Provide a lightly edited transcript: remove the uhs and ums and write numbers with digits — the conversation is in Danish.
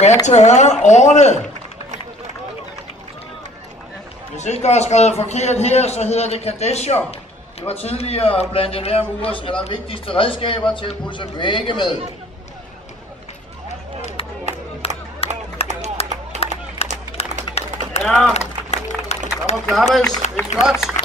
Læg mærke til årene. Hvis ikke der er skrevet forkert her, så hedder det kadesjer. Det var tidligere blandt enhver murers allervigtigste redskaber til at pudse vægge med. Ja, der må klappes. Det er flot.